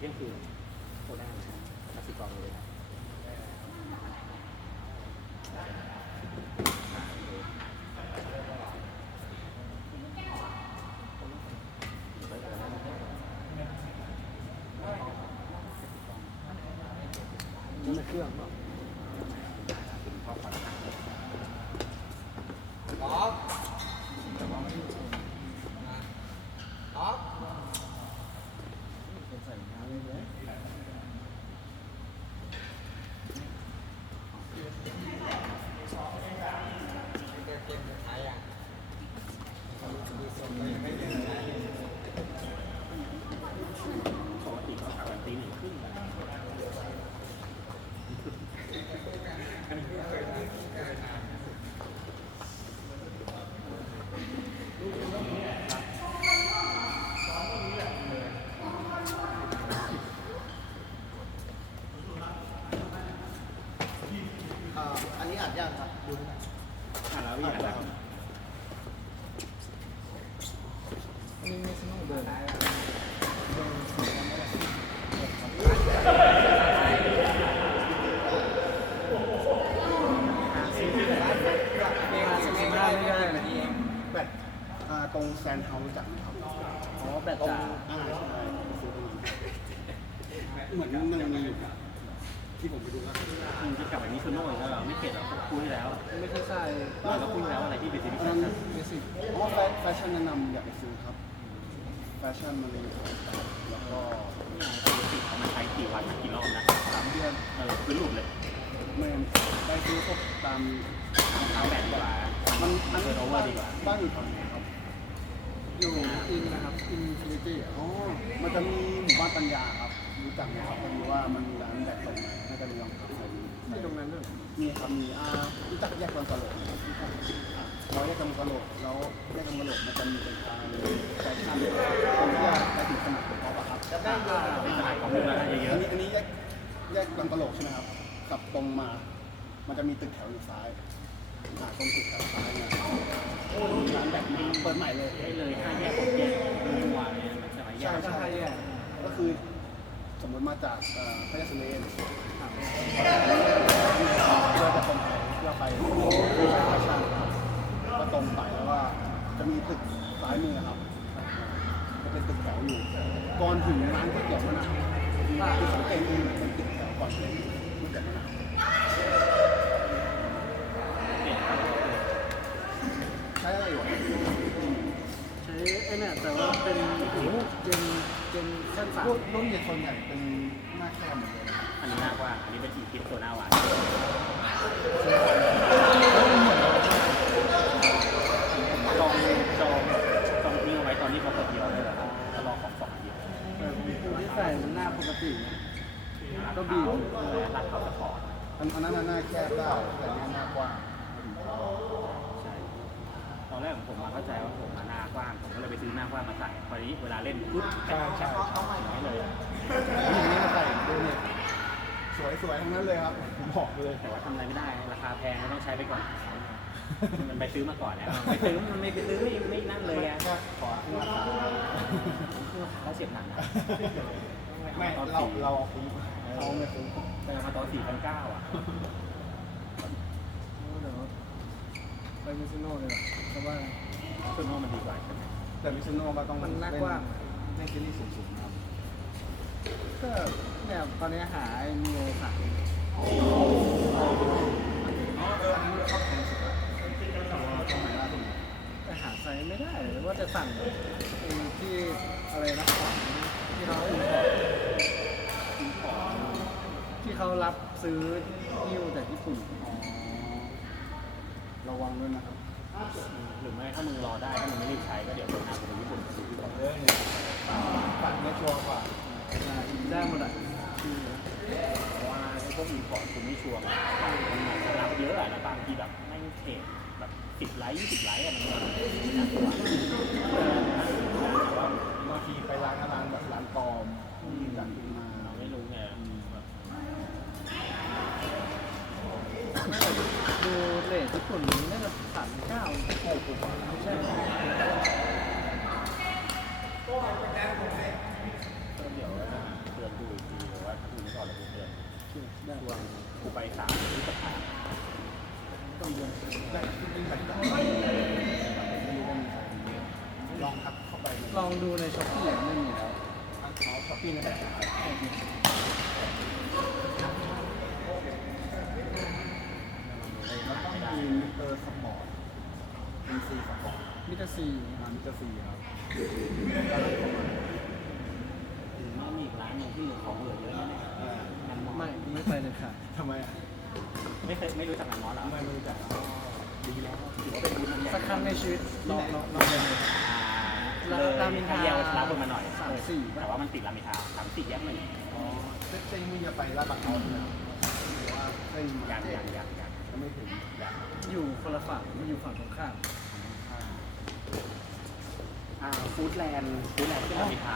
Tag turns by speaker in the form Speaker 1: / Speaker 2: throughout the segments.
Speaker 1: เที่ยงคืนโคได้นะฮะกสิกรเลยนะนี่เครื่องเปล่าเป็นข้อความ นเฮา
Speaker 2: ส์รู้จักไหมครับ
Speaker 1: อ๋อแบต
Speaker 2: ตรง
Speaker 1: จ่า
Speaker 2: อ่าใช่ไปซื้อตรงนั้นเหมือนมันมีอยู่ที่ผมไปดูแล้ว
Speaker 1: อืมจะกลับไปมิซูโน่อีกแล้วเหรอไม่เข็ดหรอกคุยแล้ว
Speaker 2: ไม่ใช่ใช่
Speaker 1: อะแล้วคุยแล้วอะไรที่เป็นสิน
Speaker 2: อัน
Speaker 1: ค้า
Speaker 2: นั้นเบสิกอ๋อแฟแฟชั่นแนะนำอยากไปซื้อครับ แฟชั่นมันเลยแล้วก็
Speaker 1: นี่ไงปกติเขามาใช้กี่วันนะกี่รอบนะ
Speaker 2: สามเดือน
Speaker 1: เออพื้นหลุดเลย
Speaker 2: ไม่ได้ซื้อพวกตาม
Speaker 1: เท้าแบตกว่า
Speaker 2: มันมัน
Speaker 1: เปิดโอเวอร์ดีกว่า
Speaker 2: บ้านอยู่แถวไหนครับ อยู่อินนะครับ อินฟินิตี้อ๋อ มันจะมีหมู่บ้านปัญญาครับรู้จักไหมครับพอดีว่ามันมีร้านแบบตรงนั้นน่าจะมีลองทำอะไรมีตรงนั้นด้วยมีครับมีอ่ารู้จักแยกกันกะโหลกไหมเราแยกกันกะโหลกแล้วแยกกันกะโหลกมันจะมีเป็นทางแฟชั่นตรงที่จะไปถึงสนามกอล์ฟอะครับ
Speaker 1: เป็นสายของเมืองอะไรเย
Speaker 2: อั
Speaker 1: อะ
Speaker 2: นนี้อันนี้แยกแยกกันกะโหลกใช่ไหมครับขับตรงมา มันจะมีตึกแถวอยู่ซ้าย อ่าตรงตึกแถวซ้ายเนี่ยโอ้มีร้านแบบนี้เปิดใหม่เลย
Speaker 1: ได้เลยห้าแยกหกแยกกว่าเนี่ยมันจะมาแย
Speaker 2: ใช่
Speaker 1: ก
Speaker 2: ใช่ก็คือสมมติมาจากเอ่อพระยาสุเรนเพื่อจะตรงไปเพื่อไปที่ชาชาก็ตรงไปแล้วว่าจะมีตึกซ้ายมือครับจะเป็นตึกแถวอยู่ก่อนถึงร้านก๋วยเตี๋ยวมะนาวที่สังเกตดูเป็นตึกแถวก่อนถึงก๋วยเตี๋ยวมะนาว
Speaker 1: เปลี่ยนครับ
Speaker 2: ใช้อะไรอยู่
Speaker 3: ใช้ไอ้เนี่ยแต่ว่าเป็นโอ้โหเจนเจนขั้นสาม
Speaker 2: รุ่นรุ่นเนี่ยส่วนใหญ่เป็นหน้าแคบหมดเลยนะครับ
Speaker 1: อันนี้หน้ากว้างอันนี้เป็นอีคิปตัวหน้าหวานจองจองจองทิ้งเอาไว้ตอนที่เขาเปิดเดียวเลยเหรอครับแล้วรอของสองเดียว
Speaker 3: แต่ผมที่ใส่มันหน้าปกตินะก็บีบ
Speaker 1: ลาดเขาสปอร์ต
Speaker 2: อันอันนั้นน่ะหน้าแคบได้แต่เนี่ยหน้ากว้าง
Speaker 1: ใช่ต อนแรกผมมาเข้าใจว่าผมมาหน้ากว้างผมก็เลยไปซื้อหน้ากว้างมาใส่พอนี้เวลาเล่นปุ๊บ
Speaker 2: ใช่ใช่ใช่
Speaker 1: น้อยเลย
Speaker 2: อย่างนี้มาใส่ดูเนี่ยสวยๆทั้งนั้นเลยครับผมบอกเลย
Speaker 1: แต่ว่าทำอะไรไม่ได้ราคาแพงก็ต้องใช้ไปก่อนมันไปซื้อมาก่อนแล้วไปซื้อมันไม่ไปซื้อไม่ไม่นั่นเลยอะ
Speaker 2: ขอขึ้นราคา
Speaker 1: เขาเสียบหนังอะ
Speaker 2: ไม่เราเราเอาคุ้มเขาไม่คุ้ม
Speaker 1: แต่มาตอนสี่พันเก้าอะ
Speaker 3: เดี๋ยวไป มิซูโน่เลยเพราะว่า
Speaker 1: คือโน่มันดีกว่า
Speaker 2: แต่มิซูโน่ก็ต้อง
Speaker 3: มันหน้ากว้าง
Speaker 2: เล่นซีรีส์สูงๆนะครับ
Speaker 3: ก็เนี่ยตอนนี้หาไอ้มีโอขาย
Speaker 2: อ๋อเอออันนี้เข้าแพงสุดละตรงไหนล่าสุด
Speaker 3: แต่หาไซส์ไม่ได้ว่าจะสั่งไอ้ที่อะไรนะที่เขาอินพอร์ตที่เขารับซื้อฮิ้วจากญี่ปุ่น
Speaker 2: อ๋อ ระวังด้วยนะครับ
Speaker 1: หรือไม่ถ้ามึงรอได้ถ้ามึงไม่รีบใช้ก็เดี๋ยวไปหาคนญี่ปุ่นมาซื้อดีกว่า
Speaker 2: เออเนี่ยปัดไม่ชัวร์กว่า
Speaker 3: อ่าได้หมดอะ
Speaker 1: เพราะว่าไอ้พวกอินพอร์ตคุณไม่ชัวร์ไงมันอาจจะรับเยอะอะแล้วบางทีแบบไม่เทรดแบบสิบไลค์ยี่สิบไลค์อะมันน่ากลัว
Speaker 2: บางทีไปร้านร้านแบบร้านปลอม
Speaker 1: เล
Speaker 3: ทญี่ปุ่นน่าจะสามเก้าหกไม่ใช่
Speaker 1: เดี๋ยวเตือนดูอีกทีหรืว่า
Speaker 2: ดูไม่ก่อนเลยเตือนช่อได้ว่ไปสามหรือสามต้องเรี
Speaker 1: ยน
Speaker 2: ได้ที่นี่ไปได้ลองทักเข้าไป
Speaker 3: ลองดูในช็อปปี้ไม่มีแล้ว
Speaker 2: ช็อปปี้นั่นแหละ แล้วก็มีมิเตอร์สปอร์ตมีซีสปอร์ต
Speaker 3: มิเตอร์ซี
Speaker 2: มามิเตอร์ซีครับ
Speaker 1: อืมแล้วมีอีกร้านหนึงที่ของเหลือเยอะนะเนี่ย
Speaker 2: เออ
Speaker 1: นันมอ
Speaker 3: ไม่ไม่ไปเลยค่ะ
Speaker 2: ทำไมอะ
Speaker 1: ไม่เคยไม่รู้จักนันมอสเหรอ
Speaker 2: ไม่ไม่รู้จักอ๋อดีแล้ว
Speaker 1: ถือว่าเป็นบูธมันใหญ่
Speaker 3: สักครั้งในชีวิตลองลองลองเลย
Speaker 1: อ่าเลย
Speaker 3: รามอินทรา
Speaker 1: แยกวัชรพลมาหน่อย
Speaker 3: สามสี่
Speaker 1: แต่ว่ามันติดรามอินทราสามสี่แยกหนึ่ง
Speaker 2: อ๋อเส้นเส้นมึงจะไปลาดบักเอาใช่ไหมหรือว่าเส้นมา
Speaker 1: ยัง
Speaker 2: เจ็
Speaker 1: ยังยัง ยัง
Speaker 2: ยังไม่ถึงอยาก
Speaker 3: อยู่คนละฝั่งมันอยู่ฝั่งตรงข้าม
Speaker 1: อ่าฟู้ดแลนด์ฟู้ดแลนด์ที่รามอินทรา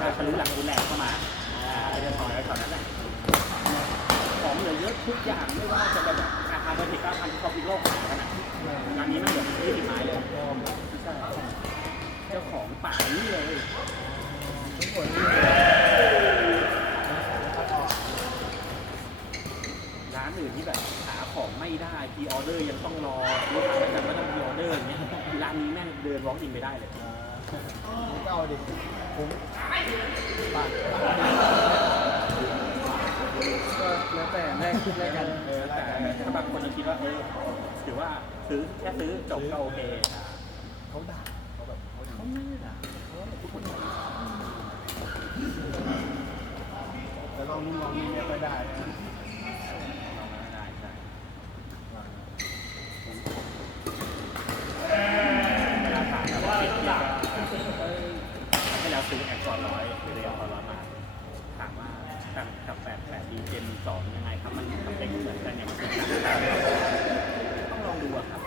Speaker 1: ถ้าทะลุหลังฟู้ดแลนด์เข้ามาอ่าเดินต่อไปแถวนั้นแหละของเหลือเยอะทุกอย่างไม่ว่าจะแบบอาคารบริการพันธุ์คอฟฟี่โลกขายกันอะร้านนี้มันเหลือยี่สิบไม้เลย บ้านก็
Speaker 3: แล้วแต่แลกแลกกัน
Speaker 2: เออได้
Speaker 1: แต่ถ้าบางคนจะคิดว่าเออถือว่าซื้อแค่ซื้อจบก็โอเค
Speaker 2: เขาด่าเขาแบบเขา
Speaker 1: ไม่ได้ด่าเขาแบบทุกคน
Speaker 2: แต่ลองนู่นลองนี่ไม่ค่อยได้นะ
Speaker 1: เราไม่ได้ใช่เวลาถามแบบว่าด่าเออให้เราซื้อแอร์พอร์ตร้อยหรือแอร์พอร์ตร้อยมาถามว่าตั้งกับแปดแปดดีเจนสองยังไงครับมันสเปคเหมือนกันเนี่ยมันเป็นต่างกันต้องลองดูอะครับ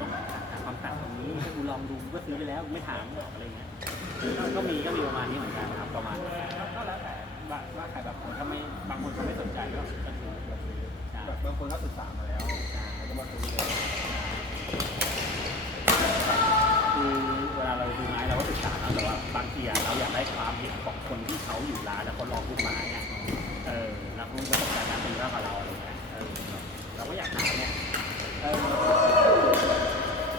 Speaker 1: ต้องหาความต่างตรงนี้ถ้า ก็ซื้อไปแล้วไม่ถามอกอะไรเงี้ยก็มีก็มีประมาณนี้เหมือนกันครับประมาณก็แล้วแต่ว่าใครแบบคนถ้าไม่บางคนเขาไม่สนใจก็ซื้อก็ซื้อ
Speaker 2: แบบบางคนก็ศึกษามาแล้วเขาจะมาซื้อเลย
Speaker 1: คือเวลาเราดูไม้เราก็ศึกษานะแต่ว่าบางทีเราอยากได้ความเห็นของคนที่เขาอยู่ร้านแล้วเขาลองทุกไม้เนี่ยเออแล้วเขาประสบการณ์การตีมากกว่าเราอะไรเงี้ยเออเราก็อยากถามเนี่ยเออ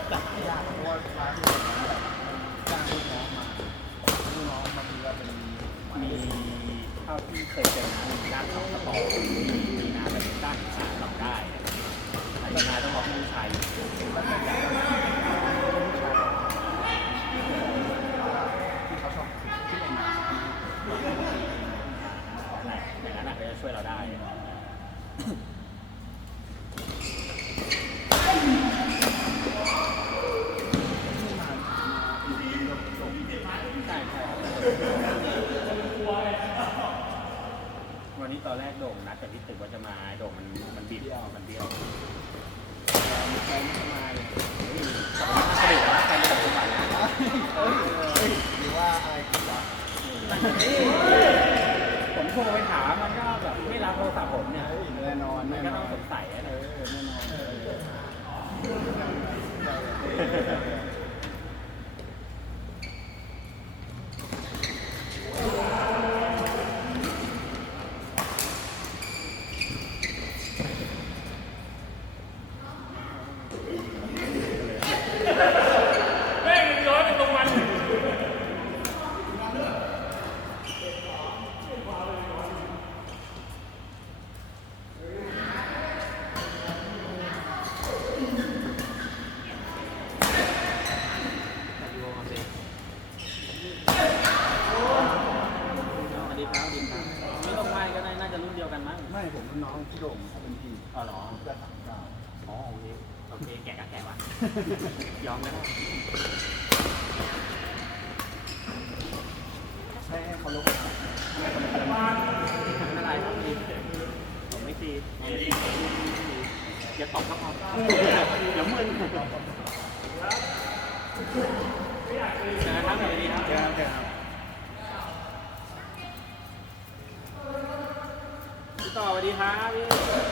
Speaker 2: แต่ยากเพราะว่าร้านที่ผมทำแบบจ้างลูกน้องมาลูกน้องบางทีก็เป็น
Speaker 1: มีเท่าที่เคยเจอนะมีด้านของสปอร์ตมีนาแบบด้านสารเราได้แต่มีนาต้องบอกผู้ชาย
Speaker 2: ช่
Speaker 1: วยเราได้
Speaker 2: ที่มามาอีกทีก็จบ
Speaker 1: ใช่ใช่วันนี้ตอนแรกโด่งนัดกับพี่ตึกว่าจะมาโด่งมันมันบิดมันเบี้ยว
Speaker 2: แฟนไม่มาเลย
Speaker 1: เฮ้ยถ้าเกิดว่าใครจะทุกวันนะ
Speaker 2: หรือว่าอะไรกันวะ
Speaker 1: ผมโทรไปถามมันก็แบบไม่รับโทรศัพท์ผมเนี่ย
Speaker 2: เฮ้ยแน่นอน
Speaker 1: มัน
Speaker 2: แน่
Speaker 1: ก็
Speaker 2: น
Speaker 1: ต้
Speaker 2: อ
Speaker 1: อง
Speaker 2: น
Speaker 1: สงสัยอะ
Speaker 2: เอ
Speaker 1: นะ
Speaker 2: อแน่นอนเลย
Speaker 1: สวัสดีครับสวัสดีครับไม่ต้องไหว้ก็ได้น่าจะรุ่นเดียวกันมั้ง
Speaker 2: ไม่ผมเป็นน้องที่โด่งเขาเป็นพี่
Speaker 1: อ๋อเหรอ
Speaker 2: เพื่อนสามเก้า
Speaker 1: อ๋อโอเคโอเคแกะกับแกะว่ะ ยอมแล้ว
Speaker 2: ให้ให้เขาลบ
Speaker 1: ไม่เป็นไรครับพี่ผมไม่ตีอย่าตอบก็พอเดี๋ยวมึนนะครับสวัสดีครับ
Speaker 2: เจอกันเจอกัน
Speaker 1: พี่ต่อสวัสดีครับพี่